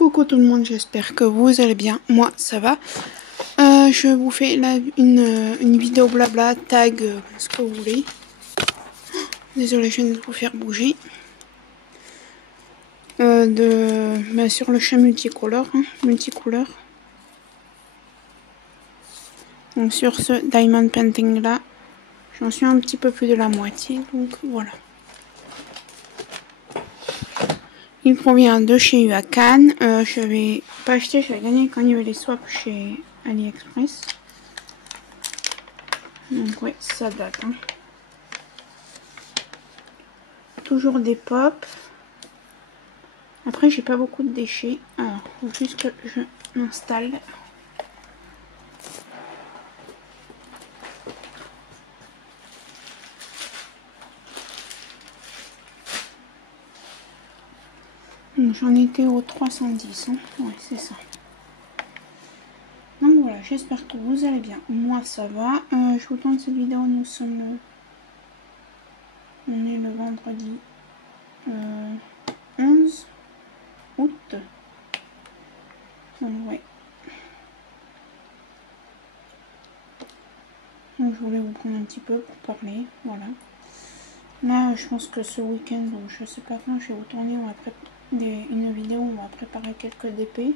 Coucou tout le monde, j'espère que vous allez bien. Moi, ça va. Je vous fais une vidéo blabla, tag, ce que vous voulez. Désolée, je viens de vous faire bouger. Sur le champ multicolore, multicouleur. Donc sur ce diamond painting là, j'en suis un petit peu plus de la moitié, donc voilà. Il provient de chez eux à Cannes. Je n'avais pas acheté, j'avais gagné quand il y avait les swaps chez AliExpress. Donc ouais, ça date. Hein. Toujours des pops. Après, j'ai pas beaucoup de déchets. Alors, il faut juste que je m'installe. J'en étais au 310. Hein. Ouais, c'est ça. Donc voilà, j'espère que vous allez bien. Moi, ça va. Je vous tourne cette vidéo. Nous sommes... On est le vendredi 11 août. Donc, ouais. Donc, je voulais vous prendre un petit peu pour parler. Voilà. Là, je pense que ce week-end, je sais pas quand, je vais vous tourner une vidéo où on va préparer quelques DP.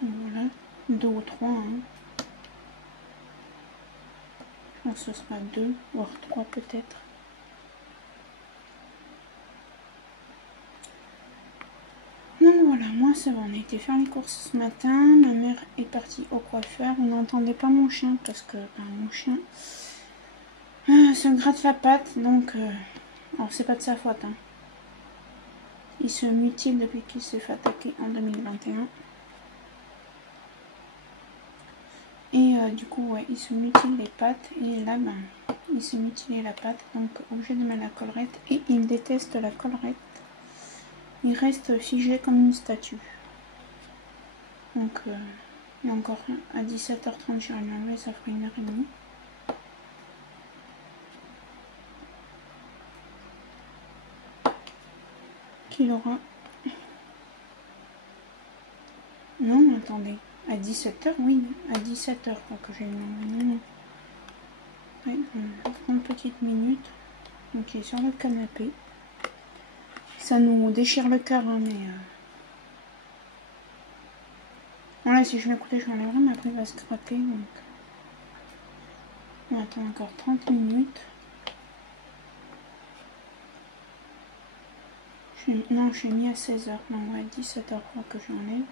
Voilà, 2 ou 3. Hein. Je pense que ce sera 2, voire 3 peut-être. Donc voilà, moi ça va, on a été faire les courses ce matin. Ma mère est partie au coiffeur. On n'entendait pas mon chien parce que mon chien se gratte la patte. Donc, alors c'est pas de sa faute. Hein. Il se mutile depuis qu'il s'est fait attaquer en 2021. Et du coup, ouais, il se mutile les pattes. Et là, il s'est mutilé la patte. Donc, obligé de mettre la collerette. Et il déteste la collerette. Il reste figé comme une statue. Donc, il y a encore à 17h30, j'irai l'enlever. Ça fera 1h30. Qu'il aura... Non, attendez. À 17h, oui. À 17h, que j'ai l'enlever. Non. Ouais, 30 petites minutes. Donc, il est sur le canapé. Ça nous déchire le cœur, hein, mais... Voilà, si je l'écoutais, je l'enlèverai, mais après, il va se craquer, donc... On attend encore 30 minutes. Non, je suis mis à 16h. Non, ouais, 17h, que j'enlève.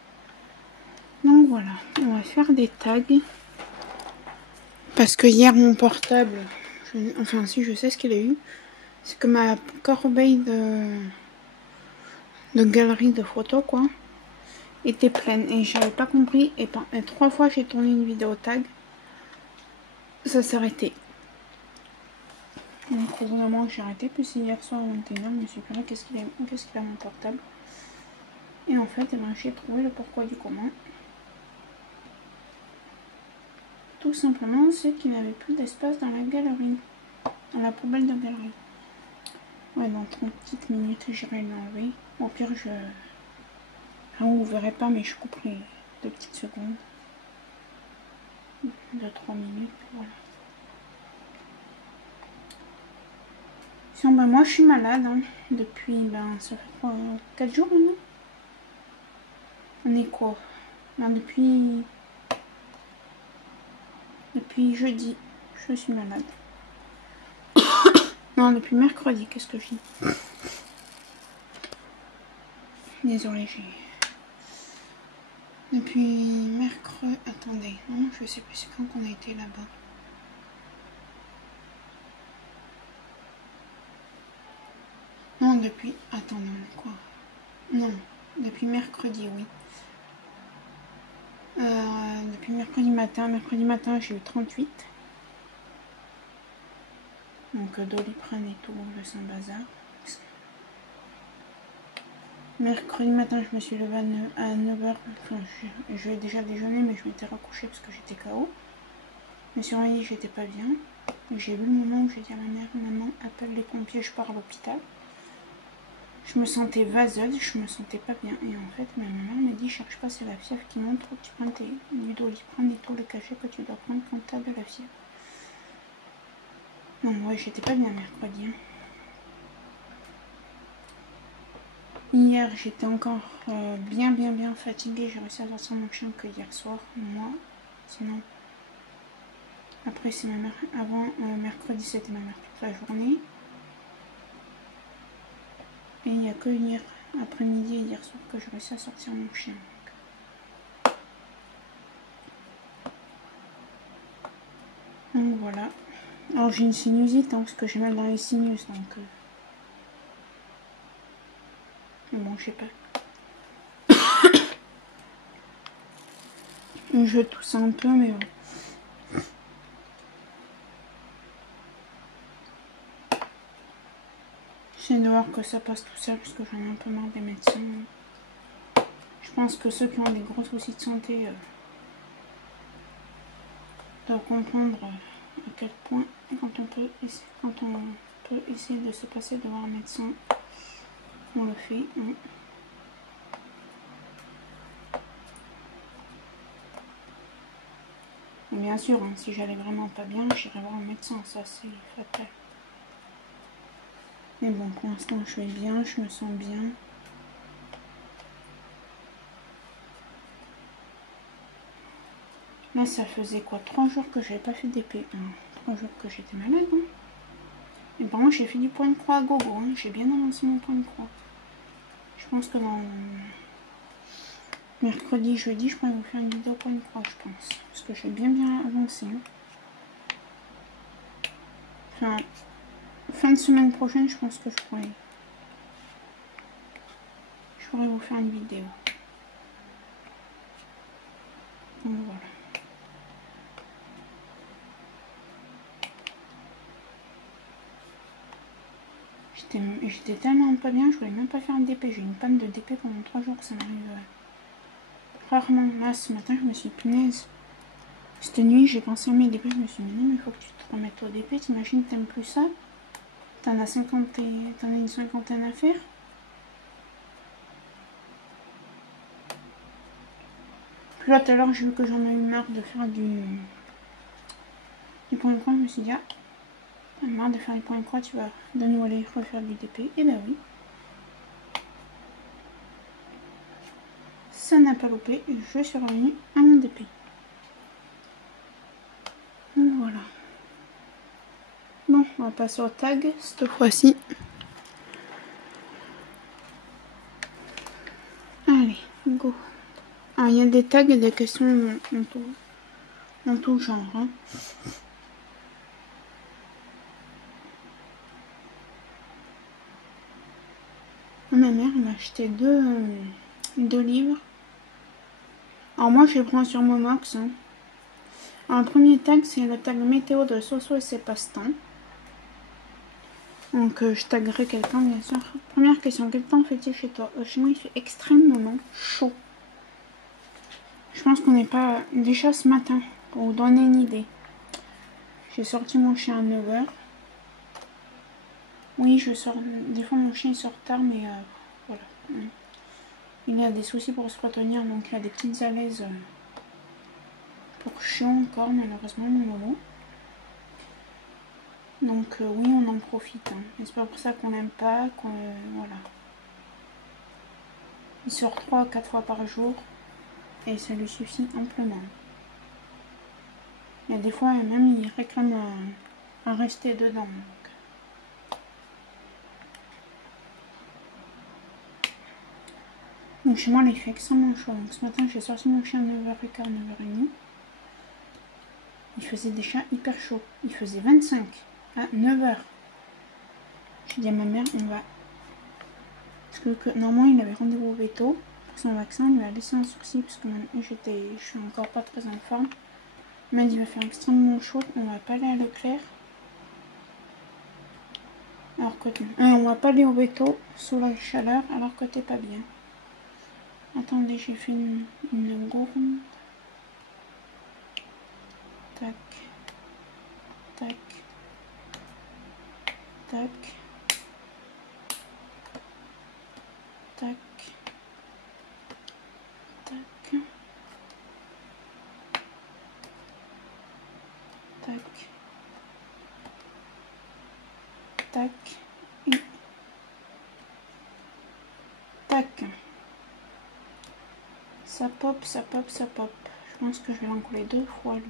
Donc, voilà. On va faire des tags. Parce que hier, mon portable... Enfin, si, je sais ce qu'il a eu. C'est que ma corbeille de galerie de photos, quoi, était pleine. Et j'avais pas compris. Et 3 fois, j'ai tourné une vidéo tag. Ça s'est arrêté. Donc au bout d'un moment j'ai arrêté, puis c'est hier soir à 21h, je me suis dit qu'est-ce qu'il a mon portable. Et en fait j'ai trouvé le pourquoi du comment. Tout simplement c'est qu'il n'avait plus d'espace dans la galerie, dans la poubelle de galerie. Ouais, dans 30 petites minutes j'irai l'enlever. Au pire vous verrez pas, mais je couperai 2 petites secondes. 2-3 minutes, voilà. Sinon, moi je suis malade hein, depuis, ça fait quoi, 4 jours maintenant. On est quoi? Depuis jeudi, je suis malade. Non, depuis mercredi, qu'est-ce que je dis? Désolée, depuis mercredi... Attendez, non, je sais plus c'est quand qu'on a été là-bas. Non, depuis... Attendez, on est quoi? Non, depuis mercredi, oui. Depuis mercredi matin, j'ai eu 38. Donc Doliprane et tout, le Saint-Bazar. Mercredi matin, je me suis levée à 9h. Enfin, je vais déjà déjeuner, mais je m'étais recouchée parce que j'étais KO. Je me suis réveillée, j'étais pas bien. J'ai vu le moment où j'ai dit à ma mère, maman, appelle les pompiers, je pars à l'hôpital. Je me sentais vaseuse, je me sentais pas bien. Et en fait, ma maman m'a dit, cherche pas, c'est la fièvre qui monte, faut que tu prennes du Doliprane et tous les cachets que tu dois prendre quand tu as de la fièvre. Non, ouais, j'étais pas bien mercredi. Hein. Hier, j'étais encore bien fatiguée. J'ai réussi à sortir mon chien que hier soir. Moi, sinon, après, c'est ma mère. Avant, mercredi, c'était ma mère toute la journée. Et il n'y a que hier après-midi et hier soir que j'ai réussi à sortir mon chien. Donc voilà. Alors j'ai une sinusite, hein, parce que j'ai mal dans les sinus, donc... Bon, je sais pas. Je tousse un peu, mais bon. J'ai de voir que ça passe tout seul, parce que j'en ai un peu marre des médecins. Je pense que ceux qui ont des gros soucis de santé doivent comprendre à quel point, quand on peut essayer de se passer devant un médecin, on le fait. Hein. Bien sûr, hein, si j'allais vraiment pas bien, j'irais voir un médecin, ça c'est fatal. Mais bon, pour l'instant, je vais bien, je me sens bien. Là, ça faisait quoi, 3 jours que j'avais pas fait d'épée. 3 jours que j'étais malade. Hein. Et par contre, j'ai fait du point de croix à gogo. Hein. J'ai bien avancé mon point de croix. Je pense que dans mercredi, jeudi, je pourrais vous faire une vidéo point de croix, je pense. Parce que j'ai bien avancé. Hein. Enfin, fin de semaine prochaine, je pense que je pourrais vous faire une vidéo. Donc voilà. J'étais tellement pas bien, je voulais même pas faire un DP. J'ai eu une panne de DP pendant 3 jours, ça m'arrive rarement. Là, ce matin, je me suis dit, punaise. Cette nuit, j'ai pensé à mes DP, je me suis dit, non, mais il faut que tu te remettes au DP. T'imagines, t'aimes plus ça? T'en as une cinquantaine à faire. Puis là, tout à l'heure, j'ai vu que j'en ai eu marre de faire du point de croix. Je me suis dit, ah, t'as marre de faire du point de croix, tu vas de nouveau aller refaire du DP. Et ben oui. Ça n'a pas loupé, je suis revenue à mon DP. Donc voilà. Bon, on va passer au tag cette fois-ci. Allez, go. Ah, il y a des tags et des questions en tout genre. Hein. Ma mère m'a acheté deux livres. Alors moi, je les prends sur Momox. Hein. Alors, le premier tag, c'est le tag météo de Soso et ses passe-temps. Donc, je taguerai quelqu'un, bien sûr. Première question, quel temps fait-il chez toi? Chez moi, il fait extrêmement chaud. Je pense qu'on n'est pas... Déjà ce matin, pour vous donner une idée, j'ai sorti mon chien à 9 h. Oui, je sors... Des fois, mon chien il sort tard, mais voilà. Il a des soucis pour se retenir, donc il a des petites alaises pour chiant encore, malheureusement, mon loulou. Donc oui, on en profite. Hein. Et c'est pas pour ça qu'on n'aime pas, voilà. Il sort 3 à 4 fois par jour et ça lui suffit amplement. Et des fois, même, il réclame à rester dedans. Donc chez moi, il fait extrêmement chaud. Donc ce matin, j'ai sorti mon chien à 9h15, 9h30. Il faisait déjà hyper chaud. Il faisait 25 à 9h. J'ai dit à ma mère, on va... Parce que normalement, il avait rendez-vous au veto pour son vaccin. Il lui a laissé un sursis parce que je suis encore pas très en forme. Il m'a dit, il va faire extrêmement chaud. On va pas aller à Leclerc. Alors que on va pas aller au veto sous la chaleur alors que t'es pas bien. Attendez, j'ai fait une gourde. Tac. tac, tac, tac, tac, tac, tac, et tac. Ça pop, ça pop, ça pop. Je pense que je vais l'encoller 2 fois lui.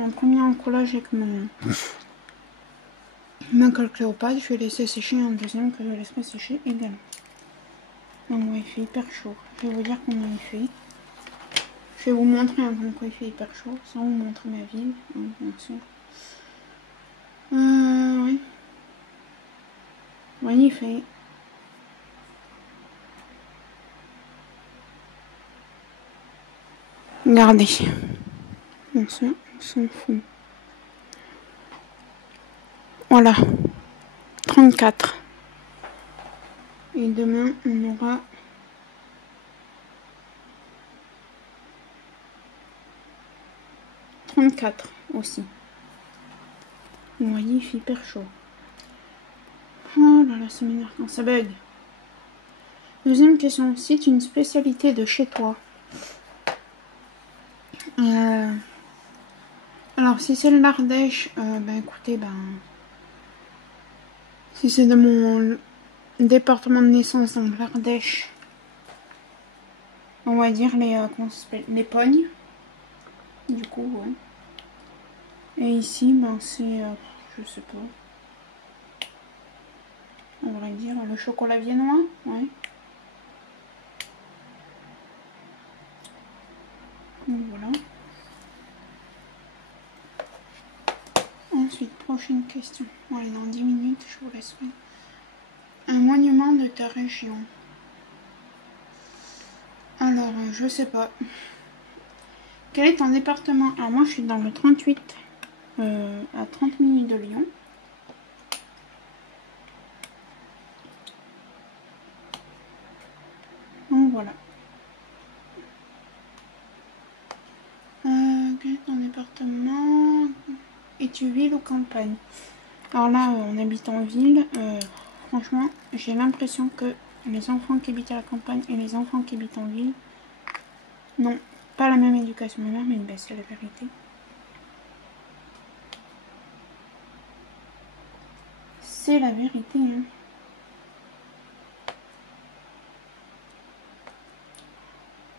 Un premier encollage avec ma colle Cléopâtre, je vais laisser sécher, un deuxième que je laisserai sécher également. Donc ouais, il fait hyper chaud. Je vais vous dire comment il fait. Je vais vous montrer un peu quoi il fait hyper chaud, sans vous montrer ma ville, hein, bien sûr. Oui. Oui, il fait. Regardez. Bon, ça, on s'en fout. Voilà. 34. Et demain, on aura 34 aussi. Vous voyez, il fait hyper chaud. Oh là là, ça m'énerve quand ça bug. Deuxième question. C'est une spécialité de chez toi. Alors, si c'est l'Ardèche, ben écoutez, si c'est de mon département de naissance, donc l'Ardèche, on va dire les pognes. Du coup, ouais. Et ici, c'est, je sais pas. On va dire le chocolat viennois, ouais. Donc voilà. Ensuite, prochaine question. Bon, allez, dans 10 minutes, je vous laisserai. Un monument de ta région. Alors, je sais pas. Quel est ton département? Alors moi, je suis dans le 38, à 30 minutes de Lyon. Donc voilà. Quel est ton département? Es-tu ville ou campagne? Alors là, on habite en ville. Franchement, j'ai l'impression que les enfants qui habitent à la campagne et les enfants qui habitent en ville n'ont pas la même éducation. Ma mère, mais c'est la vérité. C'est la vérité, hein.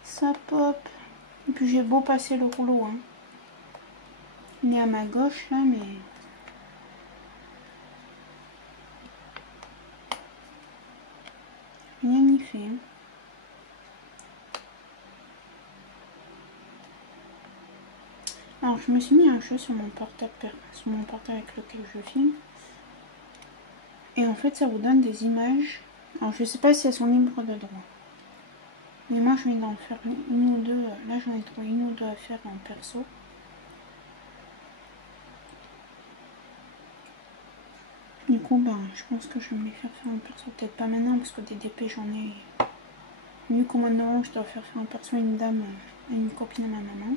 Ça pop. Et puis j'ai beau passer le rouleau, hein. Il est à ma gauche, là, mais... rien n'y fait, hein. Alors, je me suis mis un jeu sur mon portable avec lequel je filme. Et en fait, ça vous donne des images. Alors, je sais pas si elles sont libres de droit. Mais moi, je vais en faire une ou deux. Là, j'en ai trouvé une ou deux à faire en perso. Du coup, je pense que je vais me les faire en perso. Peut-être pas maintenant, parce que des DP, j'en ai... Vu qu'au mois de novembre, je dois faire en perso à une dame, à une copine à ma maman.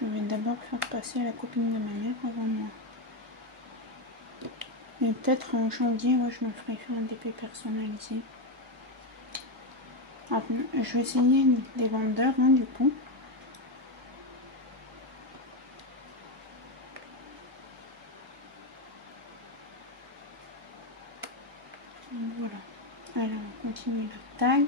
Je vais d'abord faire passer à la copine de ma mère avant moi. Et peut-être en janvier, ouais, je me ferai faire un DP personnalisé. Alors, je vais essayer les vendeurs, hein, du coup. Donc, voilà. Alors, on continue le tag.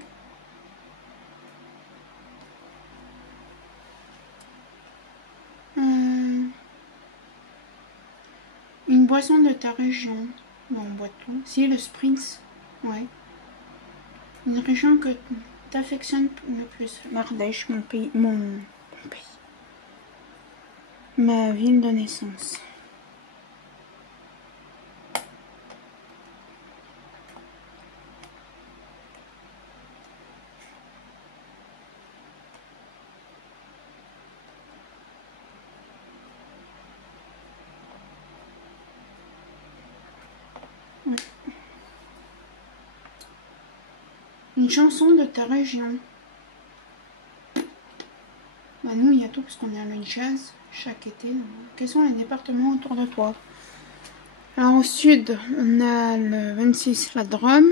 Une boisson de ta région. Bon, on boit tout. Si, le Spritz. Ouais. Une région que t'affectionnes le plus. L'Ardèche, mon pays. Mon pays. Ma ville de naissance. Ouais. Une chanson de ta région. Bah nous, il y a tout parce qu'on a le jazz chaque été. Quels sont les départements autour de toi? Alors au sud, on a le 26, la Drôme.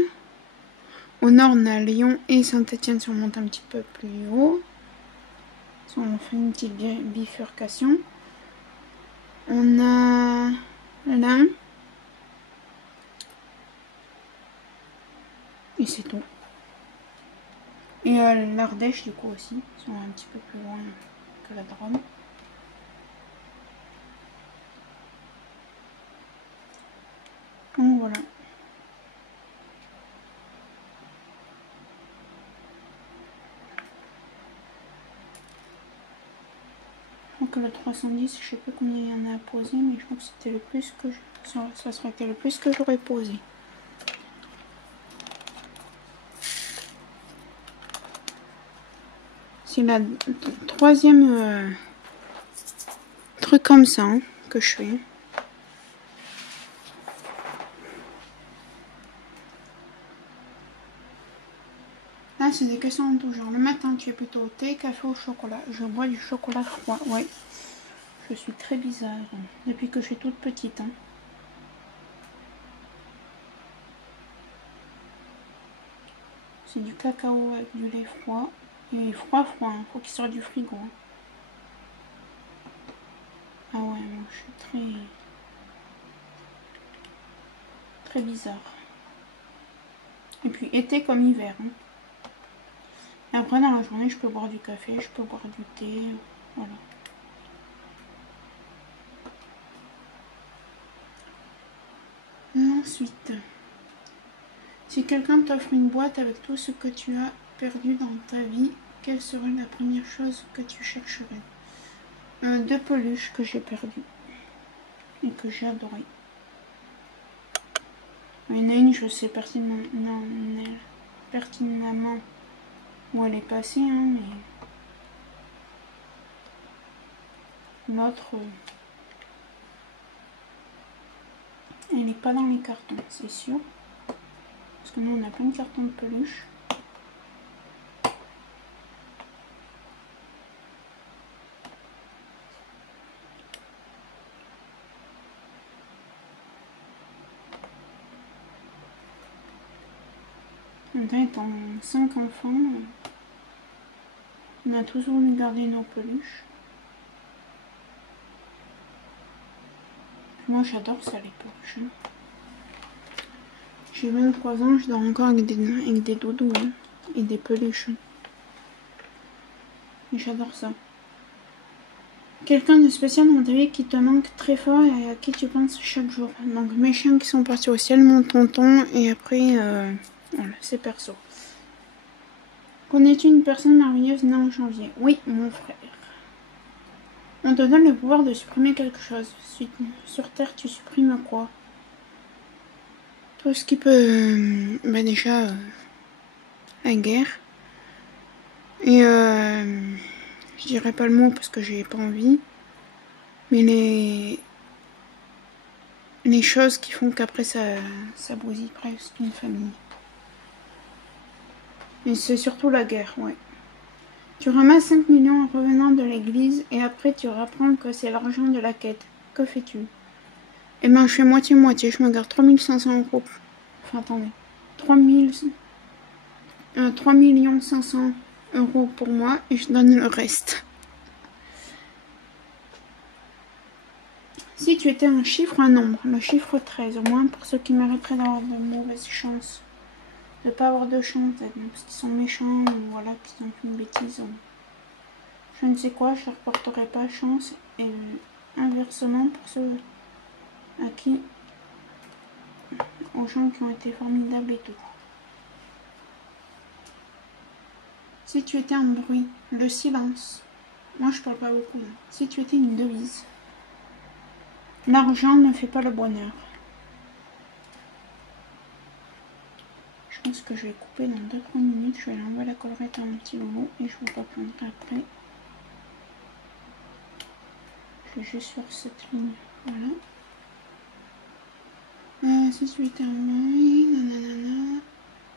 Au nord, on a Lyon et Saint-Étienne si on monte un petit peu plus haut. On fait une petite bifurcation. On a l'Ain. Et c'est tout. Et l'Ardèche du coup aussi. Ils sont un petit peu plus loin que la Drôme. Donc voilà. Je crois que le 310, je sais pas combien il y en a à poser, mais je crois que c'était le plus que ça serait été le plus que j'aurais posé. C'est la troisième truc comme ça hein, que je fais. Là, c'est des questions en tout genre. Le matin, tu es plutôt thé, café ou chocolat? Je bois du chocolat froid, ouais. Je suis très bizarre depuis que je suis toute petite. Hein. C'est du cacao avec du lait froid. Et froid, hein. Faut qu'il sorte du frigo. Hein. Ah ouais, moi je suis très bizarre. Et puis été comme hiver. Hein. Et après dans la journée, je peux boire du café, je peux boire du thé. Voilà. Et ensuite, si quelqu'un t'offre une boîte avec tout ce que tu as perdu dans ta vie, quelle serait la première chose que tu chercherais? 2 peluches que j'ai perdues et que j'ai adoré. Il y en a une, je sais pertinemment où elle est passée, hein, mais l'autre, elle n'est pas dans les cartons, c'est sûr. Parce que nous, on a plein de cartons de peluche. Maintenant, étant 5 enfants, on a tous voulu garder nos peluches. Moi, j'adore ça, les peluches. Hein. J'ai 23 ans, je dors encore avec des doudous hein, et des peluches. Et j'adore ça. Quelqu'un de spécial dans ta vie qui te manque très fort et à qui tu penses chaque jour. Donc mes chiens qui sont partis au ciel, mon tonton et après, voilà, c'est perso. Connais-tu une personne merveilleuse née en janvier? Oui, mon frère. On te donne le pouvoir de supprimer quelque chose. Sur Terre, tu supprimes quoi? Tout ce qui peut... déjà... la guerre. Et je dirais pas le mot parce que j'ai pas envie. Mais les choses qui font qu'après ça bousille presque une famille. Et c'est surtout la guerre, ouais. Tu ramasses 5 millions en revenant de l'église et après tu rapprends que c'est l'argent de la quête. Que fais-tu? Eh ben je fais moitié-moitié, je me garde 3500 €. Enfin attendez. 3 500 € pour moi et je donne le reste. Si tu étais un chiffre ou un nombre, le chiffre 13, au moins pour ceux qui mériteraient d'avoir de mauvaises chances. De pas avoir de chance, parce qu'ils sont méchants ou voilà, qu'ils ont fait une bêtise. Je ne sais quoi, je ne reporterai pas chance et inversement pour ceux à qui, aux gens qui ont été formidables et tout. Si tu étais un bruit, le silence. Moi je parle pas beaucoup. Hein. Si tu étais une devise. L'argent ne fait pas le bonheur. Je pense que je vais couper dans 2-3 minutes. Je vais enlever la collerette à un petit logo et je vous reprendrai après. Je vais juste sur cette ligne. Voilà. Si tu étais un bruit, nanana.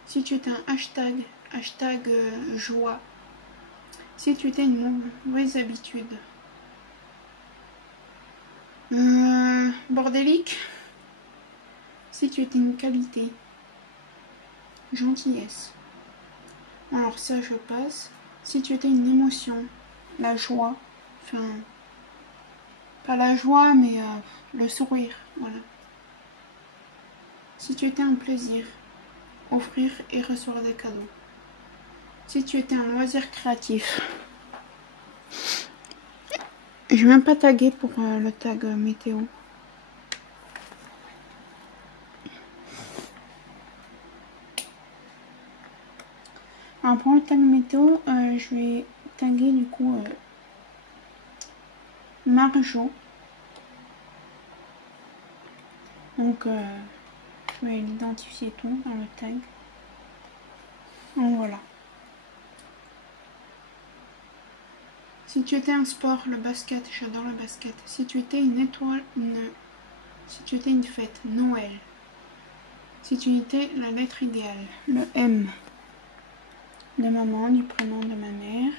Si tu étais un hashtag, hashtag joie. Si tu étais une mauvaise habitude. Bordélique. Si tu étais une qualité. Gentillesse. Alors ça je passe. Si tu étais une émotion. La joie. Enfin, pas la joie mais le sourire. Voilà. Si tu étais un plaisir. Offrir et recevoir des cadeaux. Si tu étais un loisir créatif. Je vais même pas taguer pour le tag météo. Alors pour le tag météo, je vais taguer du coup Marjo. Donc je vais l'identifier tout dans le tag. Donc voilà. Si tu étais un sport, le basket, j'adore le basket. Si tu étais une étoile, si tu étais une fête, Noël. Si tu étais la lettre idéale, le M. De maman, du prénom de ma mère.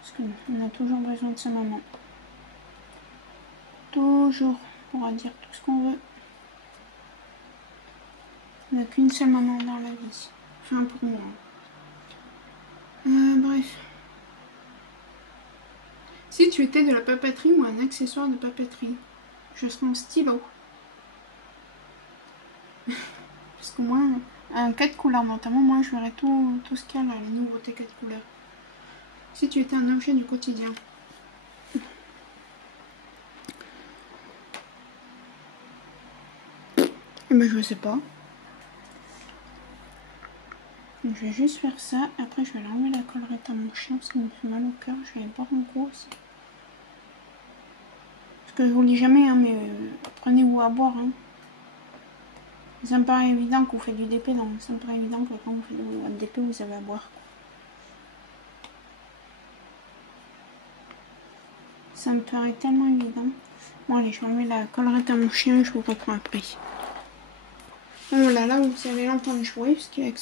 Parce qu'on a toujours besoin de sa maman. Toujours, on pourra dire tout ce qu'on veut. On n'a qu'une seule maman dans la vie. Enfin pour moi. Bref. Si tu étais de la papeterie ou un accessoire de papeterie, je serais un stylo. Parce que moi, un 4 couleurs notamment, moi je verrais tout ce qu'il y a là, les nouveautés 4 couleurs. Si tu étais un objet du quotidien. Eh ben je sais pas. Je vais juste faire ça. Après je vais enlever la collerette à mon chien parce qu'il me fait mal au cœur. Je vais aller boire un coup aussi. Parce que je vous le dis jamais, hein, mais prenez-vous à boire. Hein. Ça me paraît évident que vous faites du DP, donc ça me paraît évident que quand vous faites du DP, vous avez à boire. Ça me paraît tellement évident. Bon allez, je vais enlever la collerette à mon chien et je vous reprends après. Donc voilà, là vous allez l'entendre jouer, parce qu'avec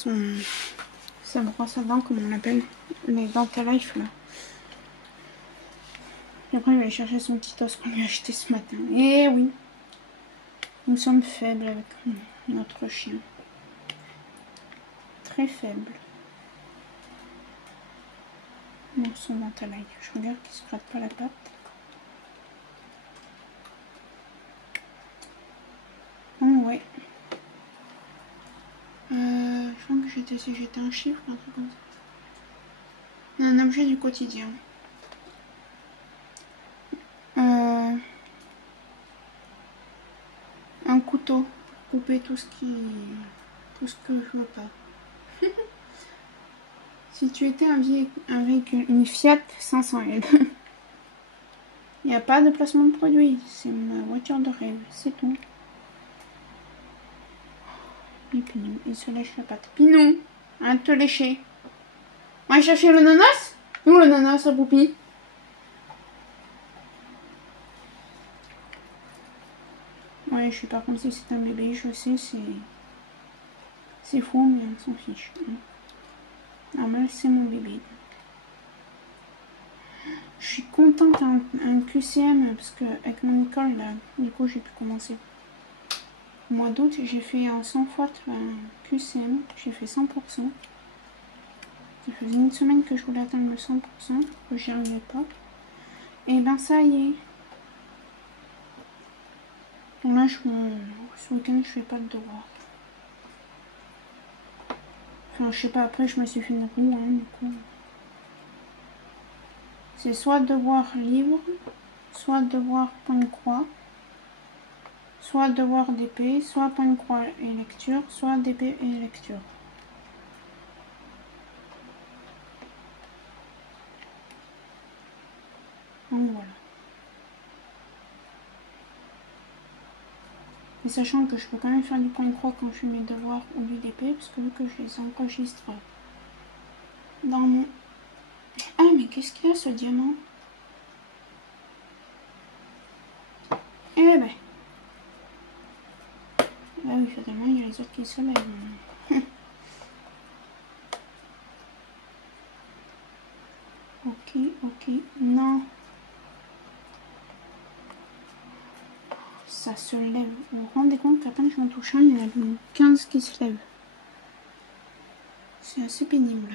sa brosse à dents, comme on l'appelle, les Dental Life là. Et après il va aller chercher son petit os qu'on lui a acheté ce matin. Et oui, nous sommes faibles avec notre chien. Très faible. Non, son Dental Life. Je regarde qu'il se gratte pas la patte. Oh ouais. Je crois que si j'étais un chiffre, un truc comme ça. Un objet du quotidien. Un couteau pour couper tout ce que je veux pas. Si tu étais un véhicule, une Fiat 500L. Il n'y a pas de placement de produit, c'est ma voiture de rêve, c'est tout. Et Pinou, il se lèche la patte. Pinou, arrête de te lécher. On va chercher l'ananas? Où l'ananas à Poupi? Ouais, je suis pas comme si c'est un bébé, je sais, c'est fou, mais on s'en fiche. Normal, c'est mon bébé. Je suis contente un QCM parce que avec mon école, là, du coup, j'ai pu commencer. Au mois d'août, j'ai fait en 100 fautes un QCM, j'ai fait 100%. Ça faisait une semaine que je voulais atteindre le 100%, que j'y arrivais pas. Et ben ça y est. Donc là, ce week-end, je fais pas de devoirs. Enfin, je sais pas, après, je me suis fait une roue, hein, du coup. C'est soit devoir livre, soit devoir point de croix, soit devoir DP, soit point de croix et lecture, soit DP et lecture. Donc voilà. Et sachant que je peux quand même faire du point de croix quand je fais mes devoirs ou du DP, parce que vu que je les enregistre dans mon... Ah mais qu'est-ce qu'il y a ce diamant? Eh ben... Bah oui, finalement il y a les autres qui se lèvent. Ok, non. Ça se lève. Vous vous rendez compte qu'à peine je m'en touche un, il y en a 15 qui se lèvent. C'est assez pénible.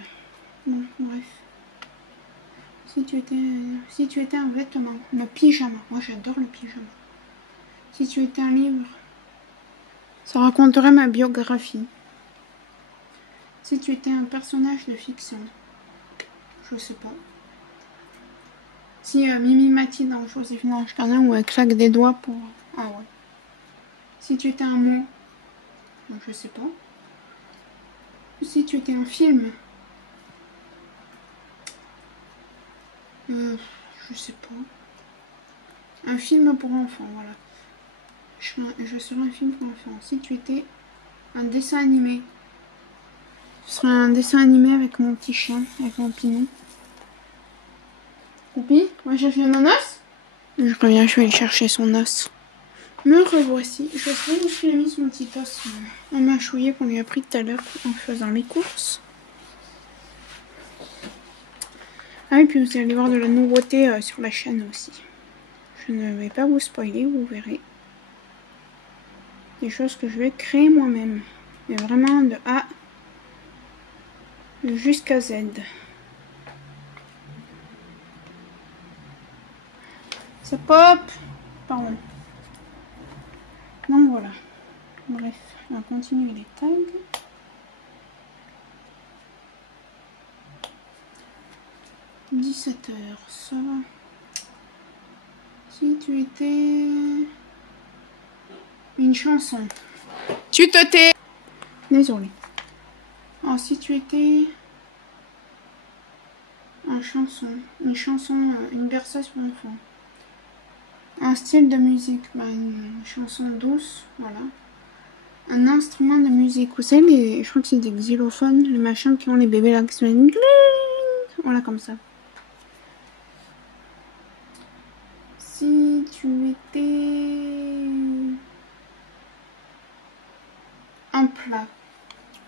Bon, bref. Si tu étais un vêtement, le pyjama. Moi j'adore le pyjama. Si tu étais un livre, ça raconterait ma biographie. Si tu étais un personnage de fiction, je sais pas. Si Mimi Mati dans Joséphine Ange Cardin où elle claque des doigts pour... Ah ouais. Si tu étais un mot, je sais pas. Si tu étais un film, je sais pas. Un film pour enfants, voilà. Je serais un film pour enfants. Si tu étais un dessin animé, ce serait un dessin animé avec mon petit chien, avec mon pinon. Poupi, moi j'ai fait mon os. Je reviens, je vais aller chercher son os. Me revoici. Je sais où je l'ai mis son petit os en mâchouillé qu'on lui a pris tout à l'heure en faisant les courses. Ah et puis vous allez voir de la nouveauté sur la chaîne aussi. Je ne vais pas vous spoiler, vous verrez. Des choses que je vais créer moi-même. Mais vraiment de A jusqu'à Z. Ça pop. Pardon. Donc voilà. Bref, on va continuer les tags. « 17h, ça va. Si tu étais une chanson. Tu te tais. Désolée. Alors si tu étais une chanson, une berceuse pour enfants. Un style de musique, bah, une chanson douce, voilà. Un instrument de musique, vous savez, je crois que c'est des xylophones, les machins qui ont les bébés là qui se mettent... Voilà, comme ça. Si tu étais un plat,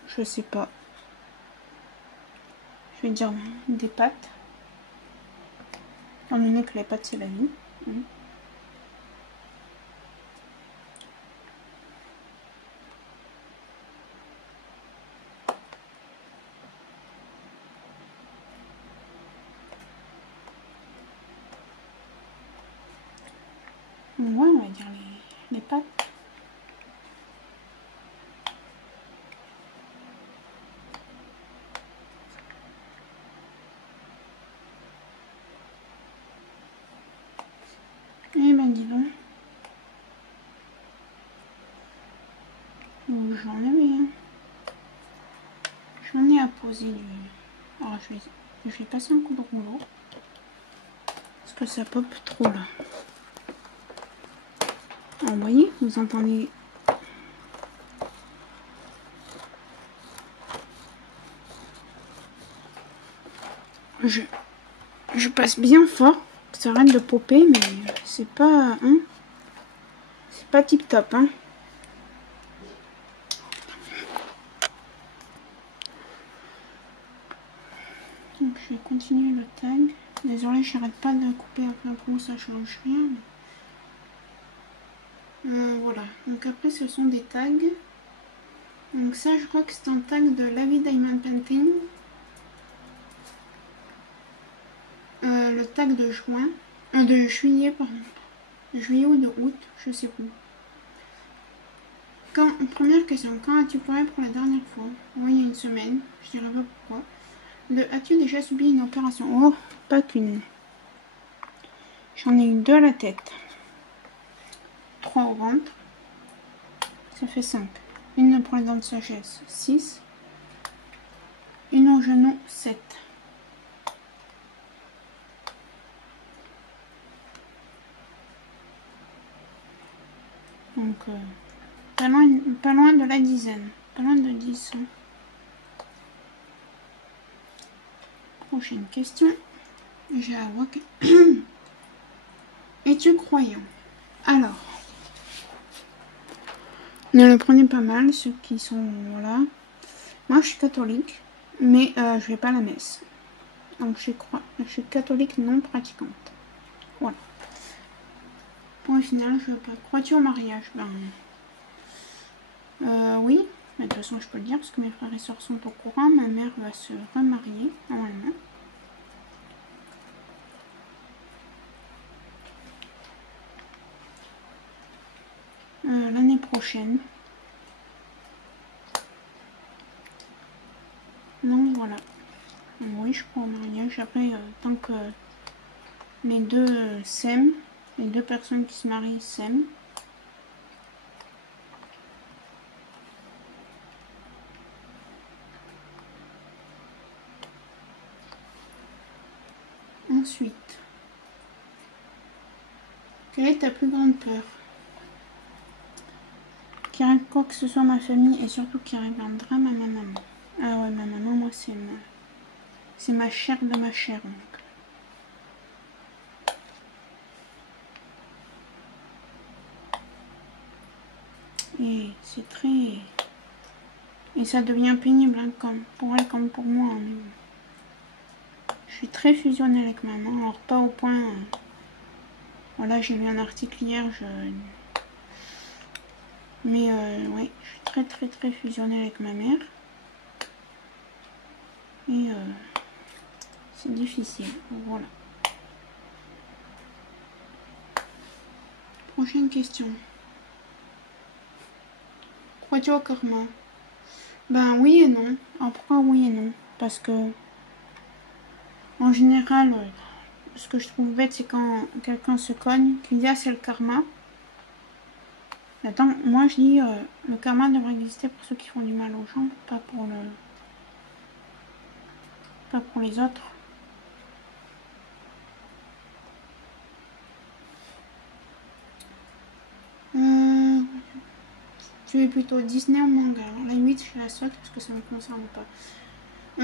je sais pas. Je vais dire des pâtes. On donné que les pâtes c'est la vie. Ouais, on va dire les pâtes. Eh ben dis donc. J'en avais un. J'en ai à poser du... Alors je vais passer un coup de rouleau. Parce que ça pop trop là. Alors, vous voyez, vous entendez... Je passe bien fort. Ça arrête de popper, mais c'est pas... Hein, c'est pas tip top, hein. Donc je vais continuer le tag. Désolée, j'arrête pas de couper après un coup, ça change rien. Mais... voilà. Donc après, ce sont des tags. Donc ça, je crois que c'est un tag de Lavi Diamond Painting. Le tag de juin. De juillet, pardon. Juillet ou de août, je sais plus. Première question. Quand as-tu pleuré pour la dernière fois? Oui, il y a une semaine. Je dirais pas pourquoi. As-tu déjà subi une opération? Oh, pas qu'une. J'en ai eu 2 à la tête. 3 au ventre. Ça fait 5. Une pour les dents de sagesse, 6. Une au genou, 7. Donc, pas loin de la dizaine. Pas loin de 10. Prochaine question. J'ai à voir que... Es-tu croyant? Alors, ne le prenez pas mal, ceux qui sont... Voilà. Moi, je suis catholique, mais je vais pas à la messe. Donc je suis catholique non pratiquante. Voilà. Point final, je pas. Crois-tu au mariage? Ben, oui. Mais de toute façon, je peux le dire parce que mes frères et sœurs sont au courant. Ma mère va se remarier normalement. L'année prochaine. Donc voilà. Oui, je crois au mariage. Après, tant que les deux s'aiment, les deux personnes qui se marient s'aiment. Ensuite, quelle est ta plus grande peur? Qu'il arrive quoi que ce soit à ma famille et surtout qu'il arrive un drame à ma maman. Ah ouais, ma maman, moi, c'est ma chair de ma chair. Donc. Et c'est très... Et ça devient pénible, hein, comme pour elle comme pour moi. Hein, mais... Je suis très fusionnée avec maman, alors pas au point... Voilà, j'ai lu un article hier, mais ouais, je suis très fusionnée avec ma mère. Et c'est difficile, voilà. Prochaine question. Crois-tu au karma? Ben oui et non. Alors pourquoi oui et non? Parce que, en général, ce que je trouve bête, c'est quand quelqu'un se cogne, qu'il dit ah c'est le karma. Attends, moi je dis le karma devrait exister pour ceux qui font du mal aux gens, pas pour les autres. Tu es plutôt Disney ou manga? Alors, la 8 je la saute parce que ça ne me concerne pas.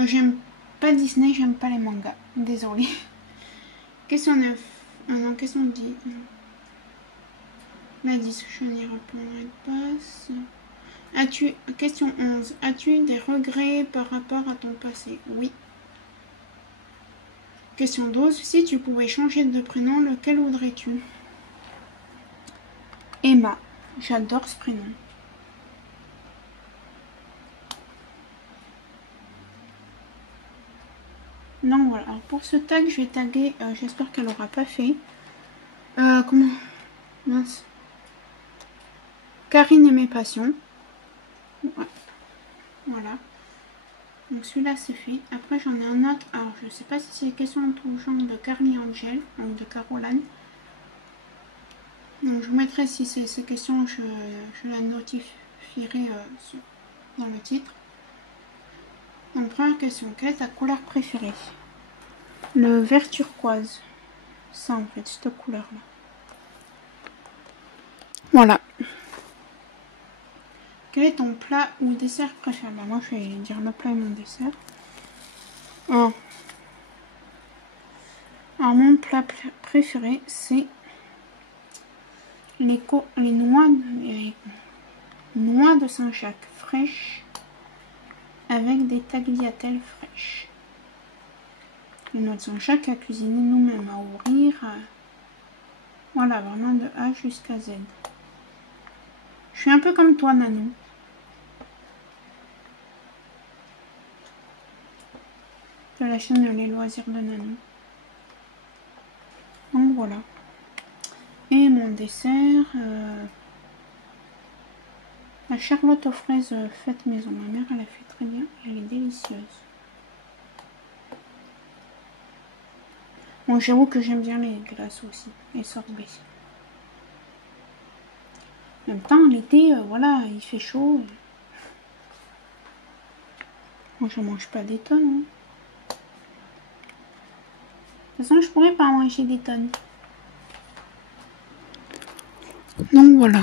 J'aime pas Disney, j'aime pas les mangas. Désolée. Question 9. Non, question 10. La 10, je n'y répondrai pas. Question 11. As-tu des regrets par rapport à ton passé? Oui. Question 12. Si tu pouvais changer de prénom, lequel voudrais-tu? Emma. J'adore ce prénom. Non, voilà. Alors pour ce tag, je vais taguer. J'espère qu'elle n'aura pas fait. Comment? Mince. Karine et mes passions. Ouais. Voilà. Donc celui-là c'est fait. Après j'en ai un autre. Alors je sais pas si c'est question de tout genre de Carly Angel ou de Caroline. Donc je vous mettrai si c'est ces questions, je la notifierai dans le titre. Donc première question, quelle est ta couleur préférée? Le vert turquoise. Ça en fait, cette couleur là. Voilà. Quel est ton plat ou dessert préféré? Bah, moi je vais dire le plat et mon dessert. Alors mon plat préféré c'est les noix de Saint-Jacques fraîches avec des tagliatelles fraîches. Les noix de Saint-Jacques à cuisiner nous-mêmes, à ouvrir. Voilà, vraiment de A jusqu'à Z. Je suis un peu comme toi, Nanou. De la chaîne Les Loisirs de Nanou. Donc voilà. Et mon dessert, la charlotte aux fraises faite maison. Ma mère, elle a fait très bien. Elle est délicieuse. Bon, j'avoue que j'aime bien les glaces aussi. Les sorbets. En même temps, l'été, voilà, il fait chaud. Moi, je mange pas des tonnes. Hein. De toute façon, je pourrais pas manger des tonnes. Donc voilà.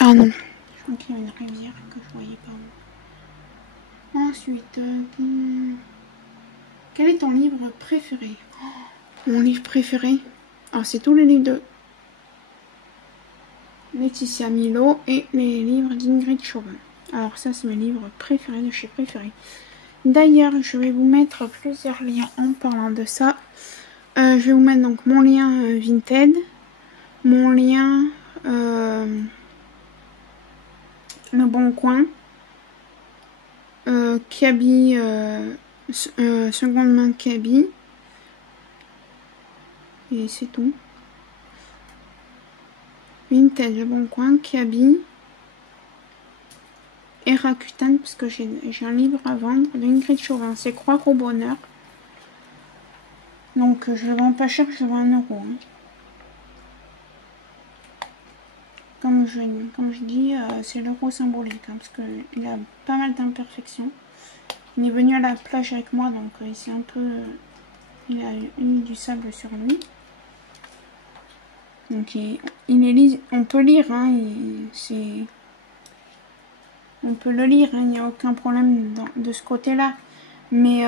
Ah non. Je crois qu'il y a une rivière que je voyais pas. Ensuite, quel est ton livre préféré? Mon livre préféré, c'est tous les livres de Laetitia Milo et les livres d'Ingrid Chauvin. Alors ça, c'est mes livres préférés de chez Préférés. D'ailleurs, je vais vous mettre plusieurs liens en parlant de ça. Je vais vous mettre donc mon lien Vinted, mon lien Le Bon Coin, Kaby, seconde main Kaby, et c'est tout. Vinted, Le Bon Coin, Kaby et Rakuten, parce que j'ai un livre à vendre d'Ingrid Chauvin, c'est Croire au bonheur. Donc je le vends pas cher, je le vends 1 euro. Hein. Comme je dis, c'est l'euro symbolique, hein, parce qu'il a pas mal d'imperfections. Il est venu à la plage avec moi, donc il s'est un peu... il a eu du sable sur lui. Donc on peut lire, hein, on peut le lire, hein, il n'y a aucun problème de ce côté-là. Mais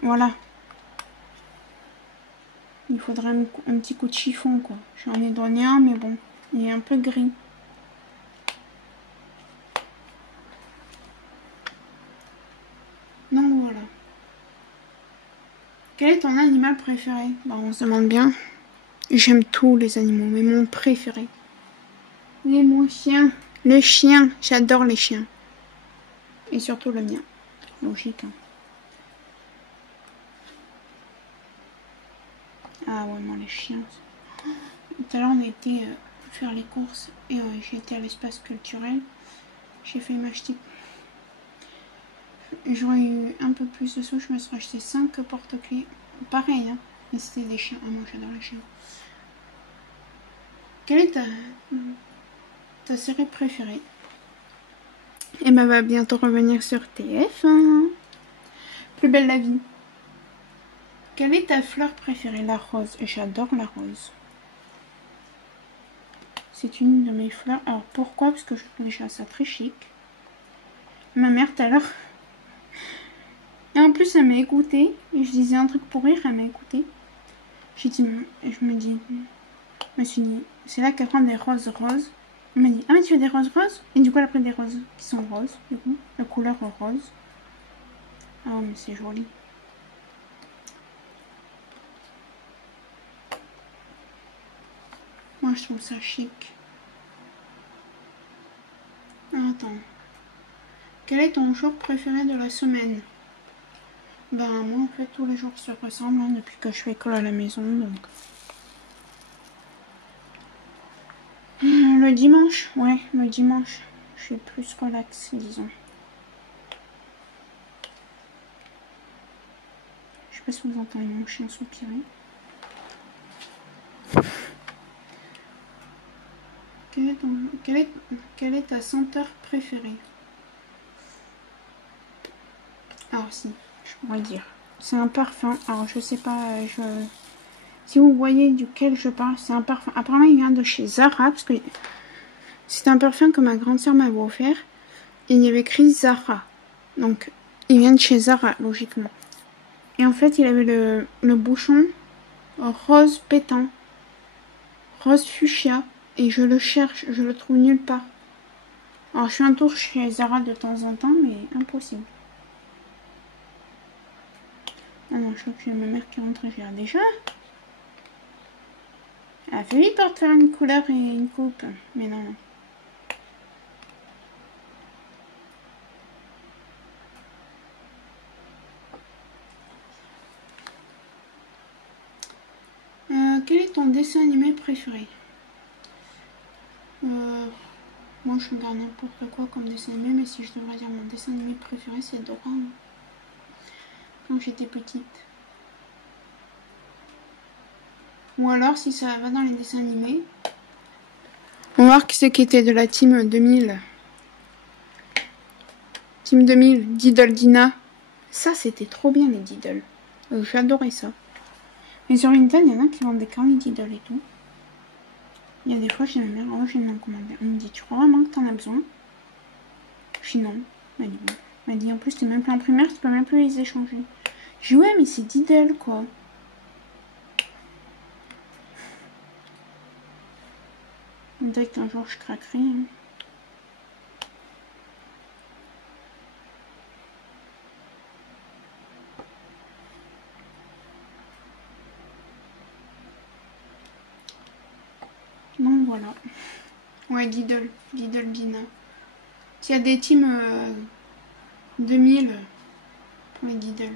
voilà. Il faudrait un petit coup de chiffon, quoi. J'en ai donné un, mais bon, il est un peu gris. Donc voilà. Quel est ton animal préféré? Bah, on se demande bien. J'aime tous les animaux, mais mon préféré. Mon chiens. Les chiens, j'adore les chiens. Et surtout le mien. Logique, hein. Ah ouais, non, les chiens. Tout à l'heure, on a été faire les courses et j'ai été à l'espace culturel. J'ai fait m'acheter. J'aurais eu un peu plus de sous, je me serais acheté 5 porte-clés. Pareil, hein. Mais c'était des chiens. Ah, moi, j'adore les chiens. Quelle est ta série préférée? Emma va bientôt revenir sur TF1. Plus belle la vie. Quelle est ta fleur préférée? La rose. J'adore la rose. C'est une de mes fleurs. Alors pourquoi? Parce que je trouve déjà ça très chic. Ma mère tout à l'heure. Et en plus elle m'a écouté. Et je disais un truc pour rire, elle m'a écouté. Je me suis dit, c'est là qu'elle prend des roses roses. Elle m'a dit, ah mais tu veux des roses roses? Et du coup elle a pris des roses qui sont roses, du coup, la couleur rose. Ah mais c'est joli. Moi je trouve ça chic. Attends. Quel est ton jour préféré de la semaine? Ben moi en fait tous les jours se ressemblent hein, depuis que je fais école à la maison donc. Le dimanche, ouais, le dimanche, je suis plus relax disons. Je sais pas si vous entendez mon chien soupirer. Quelle est ta senteur préférée? Alors si, je pourrais dire. C'est un parfum. Alors je sais pas, si vous voyez duquel je parle, c'est un parfum. Apparemment il vient de chez Zara parce que c'est un parfum que ma grande soeur m'avait offert. Et il y avait écrit Zara. Donc il vient de chez Zara logiquement. Et en fait il avait le bouchon rose pétant, rose fuchsia. Et je le cherche, je le trouve nulle part. Alors je fais un tour chez Zara de temps en temps, mais impossible. Ah non, je crois que c'est ma mère qui est rentrée. J'ai déjà. Elle a fait vite pour te faire une couleur et une coupe. Mais non, non. Quel est ton dessin animé préféré? Moi je regarde n'importe quoi comme dessin animé, mais si je devrais dire mon dessin animé préféré, c'est Dora. Quand j'étais petite. Ou alors, si ça va dans les dessins animés, on va voir qui c'est qui était de la team 2000. Team 2000, Diddle Dina. Ça, c'était trop bien les Diddle. J'adorais ça. Mais sur Vinted, il y en a qui vendent des carnets Diddle et tout. Il y a des fois, j'ai ma mère, oh, j'ai un commandé. Elle me dit, tu crois vraiment que t'en as besoin? Je dis non. Elle dit, bon. Elle dit, en plus, t'es même plus en primaire, tu peux même plus les échanger. Je dis, ouais, mais c'est Diddle, quoi. Peut-être qu'un jour, je craquerai. Hein. Donc voilà. Ouais, Guidle, Dina. S'il y a des teams 2000 pour les Guidle.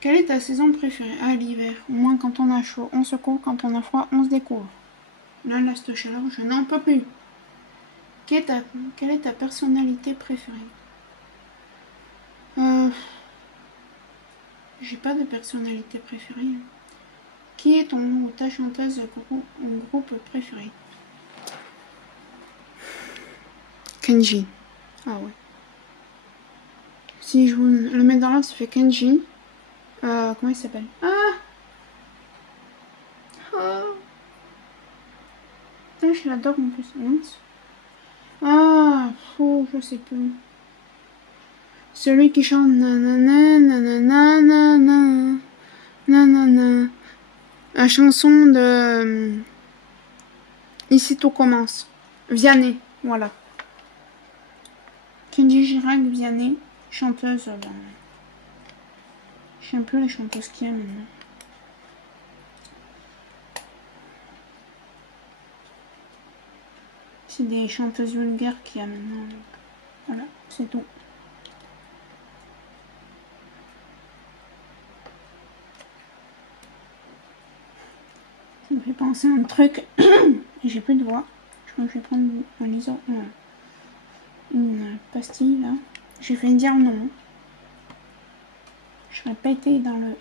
Quelle est ta saison préférée? Ah, l'hiver. Au moins, quand on a chaud, on se couvre. Quand on a froid, on se découvre. Là, cette chaleur, je n'en peux plus. Quelle est ta personnalité préférée? J'ai pas de personnalité préférée. Qui est ton ou ta chanteuse ou groupe préféré? Kenji. Ah ouais. Si je vous le mets dans l'ordre, ça fait Kenji. Comment il s'appelle? Putain, je l'adore en plus. Je sais plus. Celui qui chante nanana nanana nanana nanana. La chanson de Ici tout commence. Vianney, voilà. Kenji Girac, Vianney, chanteuse. Je sais un peu les chanteuses qu'il y a maintenant. C'est des chanteuses vulgaires qu'il y a maintenant. Donc. Voilà, c'est tout. Ça me fait penser à un truc. J'ai plus de voix. Je crois que je vais prendre une pastille là. J'ai failli dire non. Je serais pas été dans le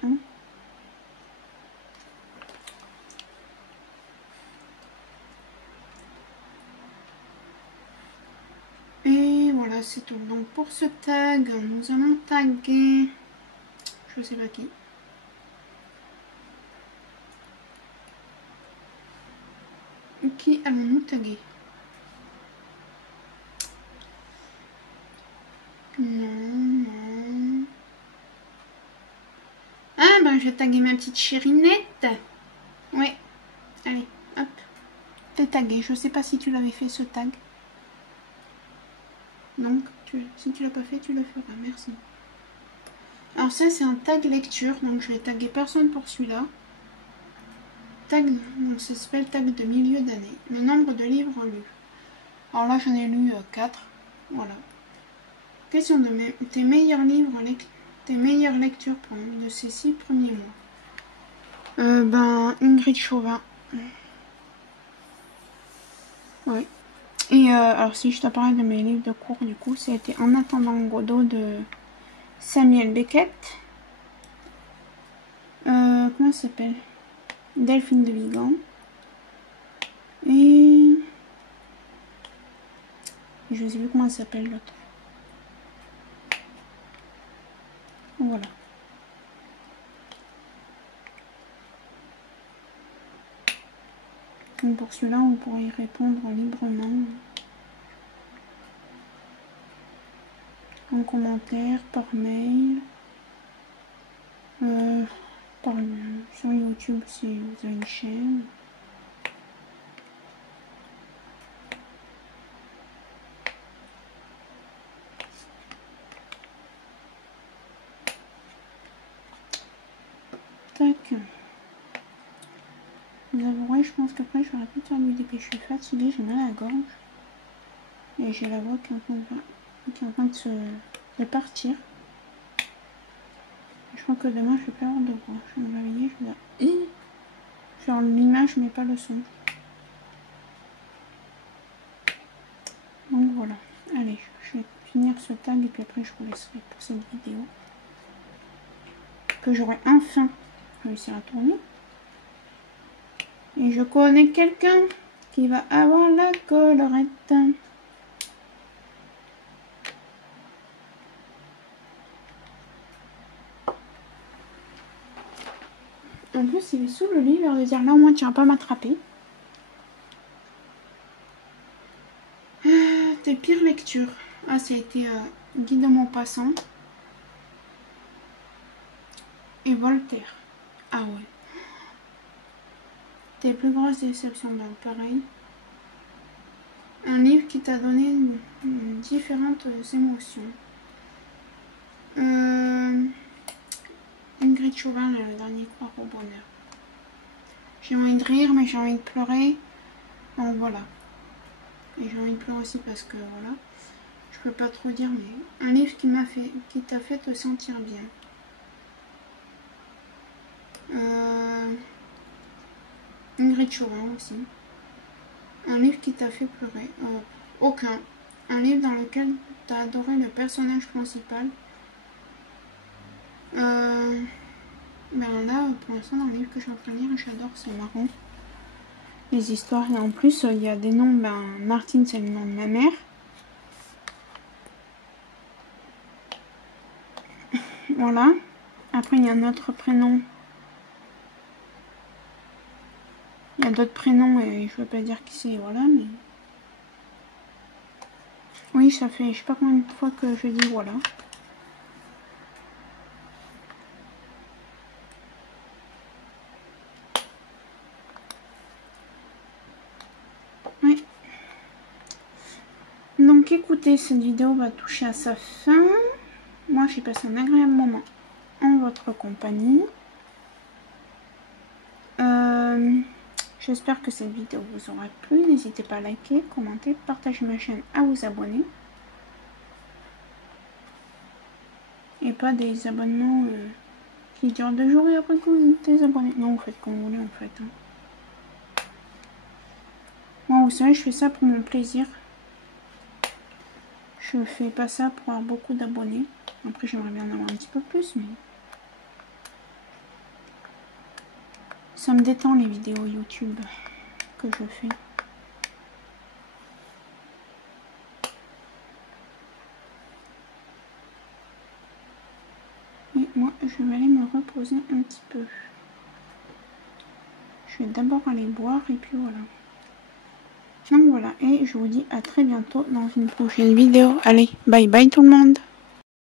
1. Et voilà, c'est tout. Donc pour ce tag, nous allons taguer. Je sais pas qui. Qui allons-nous taguer? Non. Ah ben je vais taguer ma petite chérinette. Ouais. Allez, hop. T'es tagué. Je sais pas si tu l'avais fait ce tag. Donc, si tu l'as pas fait, tu le feras. Merci. Alors ça, c'est un tag lecture. Donc je vais taguer personne pour celui-là. Tag, donc ça s'appelle tag de milieu d'année. Le nombre de livres lus. Alors là, j'en ai lu 4. Voilà. Question de tes meilleurs livres, tes meilleures lectures de ces 6 premiers mois. Ingrid Chauvin. Ouais. Et alors si je te parlais de mes livres de cours, du coup, c'était En attendant Godot de Samuel Beckett. Comment ça s'appelle? Delphine de Vigan. Et je sais plus comment ça s'appelle l'autre. Voilà. Donc pour celui-là, on pourrait y répondre librement. En commentaire, par mail, sur YouTube si vous avez une chaîne. Tac. Vous avouerez, je pense qu'après j'aurais pu faire du dépêcher. Je suis fatiguée, j'ai mal à la gorge. Et j'ai la voix qui est en train de partir. Je crois que demain je vais pas avoir de voix. Je vais me réveiller, je vais faire l'image mais pas le son. Donc voilà. Allez, je vais finir ce tag et puis après je vous laisserai pour cette vidéo. Que j'aurai enfin réussi à tourner. Et je connais quelqu'un qui va avoir la collerette. En plus, il est sous le lit, l'air de dire là au moins tu vas pas m'attraper. Tes pires lectures. Ah, ça a été Guy de Maupassant et Voltaire. Ah ouais. Tes plus grosses déceptions, donc pareil. Un livre qui t'a donné différentes émotions. Ingrid Chauvin, le dernier Croire au bonheur. J'ai envie de rire, mais j'ai envie de pleurer. Donc voilà. Et j'ai envie de pleurer aussi parce que voilà. Je peux pas trop dire, mais un livre qui t'a fait te sentir bien. Ingrid Chauvin aussi. Un livre qui t'a fait pleurer. Aucun. Un livre dans lequel tu as adoré le personnage principal. Ben là, pour l'instant, dans le livre que je suis en train de lire, j'adore, c'est marrant. Les histoires, et en plus, il y a des noms. Ben, Martine, c'est le nom de ma mère. Voilà. Après, il y a un autre prénom. Il y a d'autres prénoms et je ne veux pas dire qui c'est, voilà, mais... Oui, ça fait je sais pas combien de fois que je dis voilà. Oui. Donc écoutez, cette vidéo va toucher à sa fin. Moi, j'ai passé un agréable moment en votre compagnie. J'espère que cette vidéo vous aura plu. N'hésitez pas à liker, commenter, partager ma chaîne, à vous abonner. Et pas des abonnements qui durent 2 jours et après que vous êtes désabonné. Non, vous faites comme vous voulez en fait. Hein. Moi, vous savez, je fais ça pour mon plaisir. Je fais pas ça pour avoir beaucoup d'abonnés. Après, j'aimerais bien en avoir un petit peu plus, mais... Ça me détend les vidéos YouTube que je fais. Et moi, je vais aller me reposer un petit peu. Je vais d'abord aller boire et puis voilà. Donc voilà, et je vous dis à très bientôt dans une prochaine vidéo. Allez, bye bye tout le monde!